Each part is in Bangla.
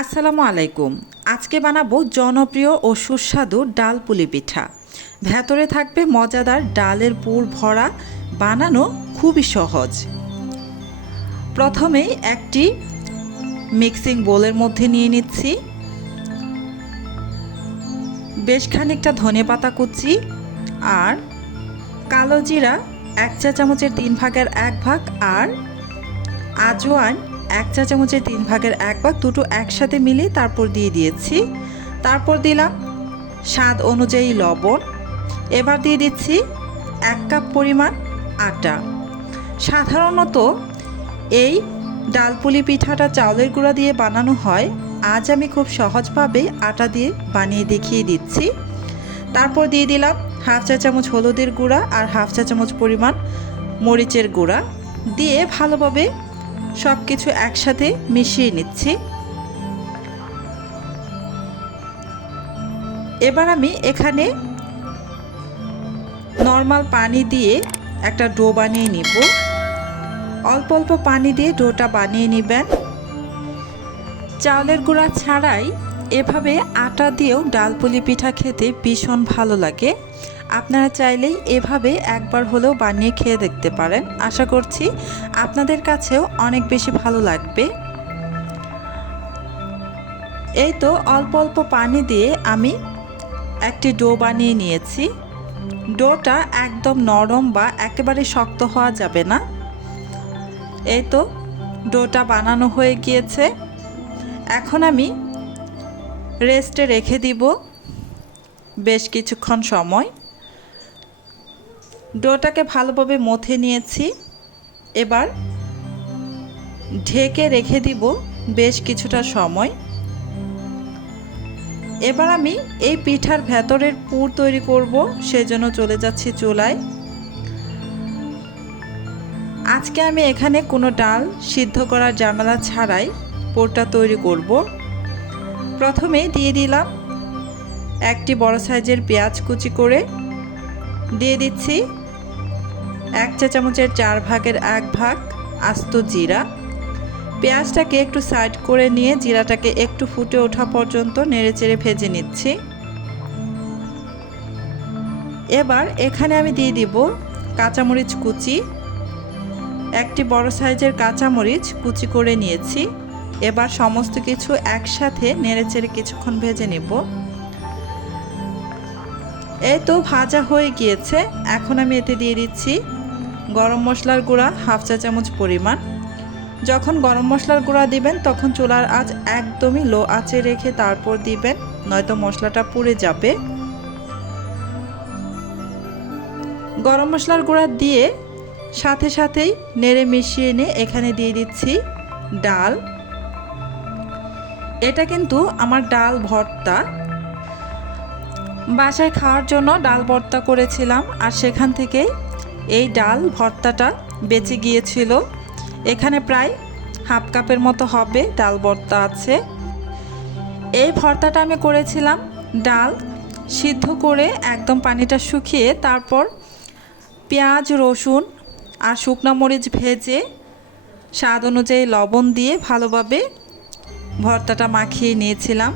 আসসালামু আলাইকুম। আজকে বানাবো জনপ্রিয় ও সুস্বাদু ডাল পুলি পিঠা। ভেতরে থাকবে মজাদার ডালের পুর ভরা, বানানো খুবই সহজ। প্রথমেই একটি মিক্সিং বোলের মধ্যে নিয়ে নিচ্ছি। বেশ খানিকটা ধনে পাতা কুচি আর কালো জিরা এক চা চামচের তিন ভাগের এক ভাগ আর আজওয়ান এক চা চামচের তিন ভাগের এক ভাগ দুটো একসাথে মিলিয়ে তারপর দিয়ে দিয়েছি। তারপর দিলাম স্বাদ অনুযায়ী লবণ। এবার দিয়ে দিচ্ছি এক কাপ পরিমাণ আটা। সাধারণত এই ডালপুলি পিঠাটা চাউলের গুঁড়া দিয়ে বানানো হয়। আজ আমি খুব সহজভাবে আটা দিয়ে বানিয়ে দেখিয়ে দিচ্ছি। তারপর দিয়ে দিলাম হাফ চা চামচ হলুদের গুঁড়া আর হাফ চা চামচ পরিমাণ মরিচের গুঁড়া। দিয়ে ভালোভাবে সব কিছু একসাথে মিশিয়ে নিচ্ছি। এবার আমি এখানে নর্মাল পানি দিয়ে একটা ডো বানিয়ে নিব। অল্প অল্প পানি দিয়ে ডোটা বানিয়ে নেবেন। চাউলের গুঁড়া ছাড়াই এভাবে আটা দিয়েও ডালপুলি পিঠা খেতে ভীষণ ভালো লাগে। আপনারা চাইলেই এভাবে একবার হলেও বানিয়ে খেয়ে দেখতে পারেন। আশা করছি আপনাদের কাছেও অনেক বেশি ভালো লাগবে। এই তো অল্প অল্প পানি দিয়ে আমি একটি ডো বানিয়ে নিয়েছি। ডোটা একদম নরম বা একেবারে শক্ত হওয়া যাবে না। এই তো ডোটা বানানো হয়ে গিয়েছে। এখন আমি রেস্টে রেখে দিব বেশ কিছুক্ষণ সময়। ডোটাকে ভালোভাবে মথে নিয়েছি। এবার ঢেকে রেখে দিব বেশ কিছুটা সময়। এবার আমি এই পিঠার ভেতরের পুর তৈরি করব, সেজন্য চলে যাচ্ছি চুলায়। আজকে আমি এখানে কোনো ডাল সিদ্ধ করার জামেলা ছাড়াই পুরটা তৈরি করব। প্রথমে দিয়ে দিলাম একটি বড় সাইজের পেঁয়াজ কুচি করে। দিয়ে দিচ্ছি এক চা চামচের চার ভাগের এক ভাগ আস্ত জিরা। পেঁয়াজটাকে একটু সাইড করে নিয়ে জিরাটাকে একটু ফুটে ওঠা পর্যন্ত নেড়েচেড়ে ভেজে নিচ্ছি। এবার এখানে আমি দিয়ে দিব কাঁচামরিচ কুচি। একটি বড় সাইজের কাঁচামরিচ কুচি করে নিয়েছি। এবার সমস্ত কিছু একসাথে নেড়েচেড়ে কিছুক্ষণ ভেজে নেব। এই তো ভাজা হয়ে গিয়েছে। এখন আমি এতে দিয়ে দিচ্ছি গরম মশলার গুঁড়া, হাফ চা চামচ পরিমাণ। যখন গরম মশলার গুঁড়া দিবেন, তখন চুলার আঁচ একদমই লো আঁচে রেখে তারপর দিবেন, নয়তো মশলাটা পুড়ে যাবে। গরম মশলার গুঁড়া দিয়ে সাথে সাথেই নেড়ে মিশিয়ে নিয়ে এখানে দিয়ে দিচ্ছি ডাল। এটা কিন্তু আমার ডাল ভর্তা। বাসায় খাওয়ার জন্য ডাল ভর্তা করেছিলাম আর সেখান থেকে এই ডাল ভর্তাটা বেঁচে গিয়েছিল। এখানে প্রায় হাফ কাপের মতো হবে ডাল ভর্তা আছে। এই ভর্তাটা আমি করেছিলাম ডাল সিদ্ধ করে একদম পানিটা শুকিয়ে তারপর পেঁয়াজ, রসুন আর শুকনো মরিচ ভেজে স্বাদ অনুযায়ী লবণ দিয়ে ভালোভাবে ভর্তাটা মাখিয়ে নিয়েছিলাম।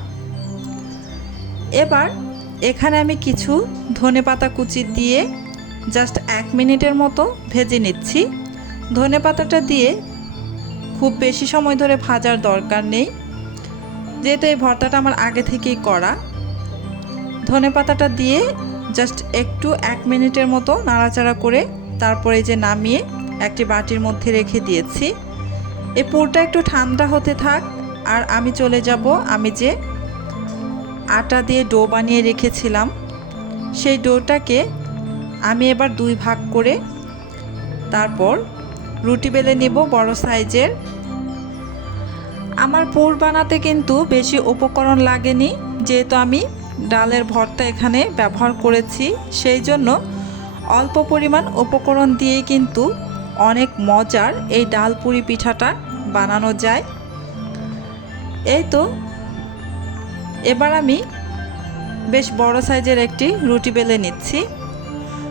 এবার এখানে আমি কিছু ধনে পাতা কুচি দিয়ে জাস্ট এক মিনিটের মতো ভেজে নিচ্ছি। ধনে পাতাটা দিয়ে খুব বেশি সময় ধরে ভাজার দরকার নেই। যেহেতু এই ভর্তাটা আমার আগে থেকেই করা, ধনে পাতাটা দিয়ে জাস্ট একটু এক মিনিটের মতো নাড়াচাড়া করে তারপরে যে নামিয়ে একটি বাটির মধ্যে রেখে দিয়েছি। এই পুরটা একটু ঠান্ডা হতে থাক আর আমি চলে যাব, আমি যে আটা দিয়ে ডো বানিয়ে রেখেছিলাম, সেই ডোটাকে আমি এবার দুই ভাগ করে তারপর রুটি বেলে নেব বড় সাইজের। আমার পুর বানাতে কিন্তু বেশি উপকরণ লাগেনি, যেহেতু আমি ডালের ভর্তা এখানে ব্যবহার করেছি, সেই জন্য অল্প পরিমাণ উপকরণ দিয়েই কিন্তু অনেক মজার এই ডাল পুরি পিঠাটা বানানো যায়। এই তো। এবার আমি বেশ বড় সাইজের একটি রুটি বেলে নিচ্ছি।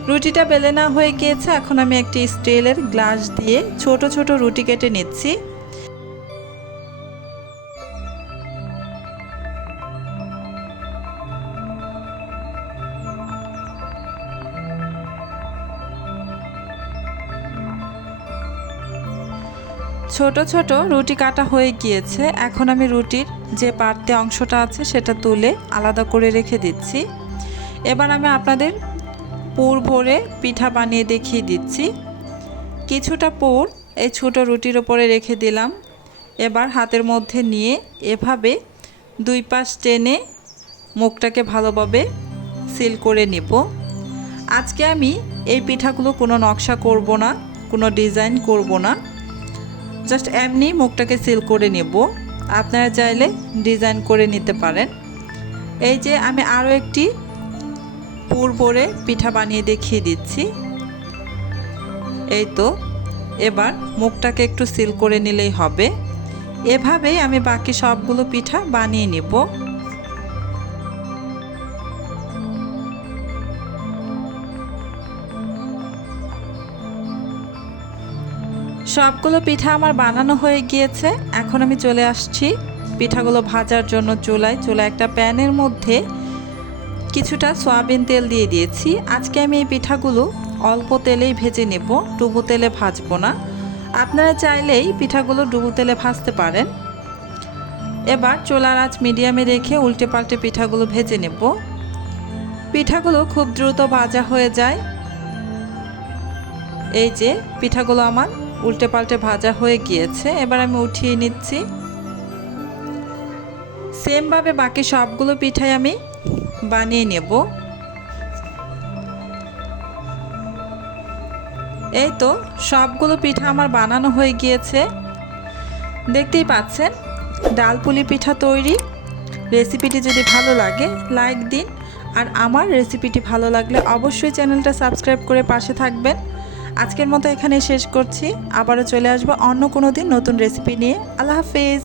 রুটিটা বেলে না হয়ে গিয়েছে, এখন আমি একটি স্টিলের গ্লাস দিয়ে ছোট ছোট রুটি কেটে নিচ্ছি। ছোট ছোট রুটি কাটা হয়ে গিয়েছে। এখন আমি রুটির যে পারতে অংশটা আছে সেটা তুলে আলাদা করে রেখে দিচ্ছি। এবার আমি আপনাদের পুর ভরে পিঠা বানিয়ে দেখিয়ে দিচ্ছি। কিছুটা পুর এই ছোট রুটির ওপরে রেখে দিলাম। এবার হাতের মধ্যে নিয়ে এভাবে দুই পাশ টেনে মুখটাকে ভালোভাবে সিল করে নেব। আজকে আমি এই পিঠাগুলো কোনো নকশা করব না, কোনো ডিজাইন করব না। জাস্ট এমনি মুখটাকে সিল করে নেব। আপনারা চাইলে ডিজাইন করে নিতে পারেন। এই যে আমি আরও একটি পুর পরে পিঠা বানিয়ে দেখিয়ে দিচ্ছি। এই তো, এবার মুখটাকে একটু সিল করে নিলেই হবে। এভাবেই আমি বাকি সবগুলো পিঠা বানিয়ে নেব। সবগুলো পিঠা আমার বানানো হয়ে গিয়েছে। এখন আমি চলে আসছি পিঠাগুলো ভাজার জন্য চুলায়। চুলায় একটা প্যানের মধ্যে কিছুটা সয়াবিন তেল দিয়ে দিয়েছি। আজকে আমি এই পিঠাগুলো অল্প তেলেই ভেজে নেব, ডুবো তেলে ভাজবো না। আপনারা চাইলেই পিঠাগুলো ডুবো তেলে ভাজতে পারেন। এবার চোলার আঁচ মিডিয়ামে রেখে উল্টে পাল্টে পিঠাগুলো ভেজে নেব। পিঠাগুলো খুব দ্রুত ভাজা হয়ে যায়। এই যে, পিঠাগুলো আমার উল্টে পাল্টে ভাজা হয়ে গিয়েছে, এবার আমি উঠিয়ে নিচ্ছি। সেমভাবে বাকি সবগুলো পিঠাই আমি বানিয়ে নেব। এই তো, সবগুলো পিঠা আমার বানানো হয়ে গিয়েছে। দেখতেই পাচ্ছেন, ডালপুলি পিঠা তৈরি। রেসিপিটি যদি ভালো লাগে, লাইক দিন। আর আমার রেসিপিটি ভালো লাগলে অবশ্যই চ্যানেলটা সাবস্ক্রাইব করে পাশে থাকবেন। আজকের মতো এখানে শেষ করছি। আবারও চলে আসব অন্য কোনো দিন নতুন রেসিপি নিয়ে। আল্লাহ হাফেজ।